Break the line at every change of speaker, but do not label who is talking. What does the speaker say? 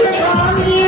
Thank here.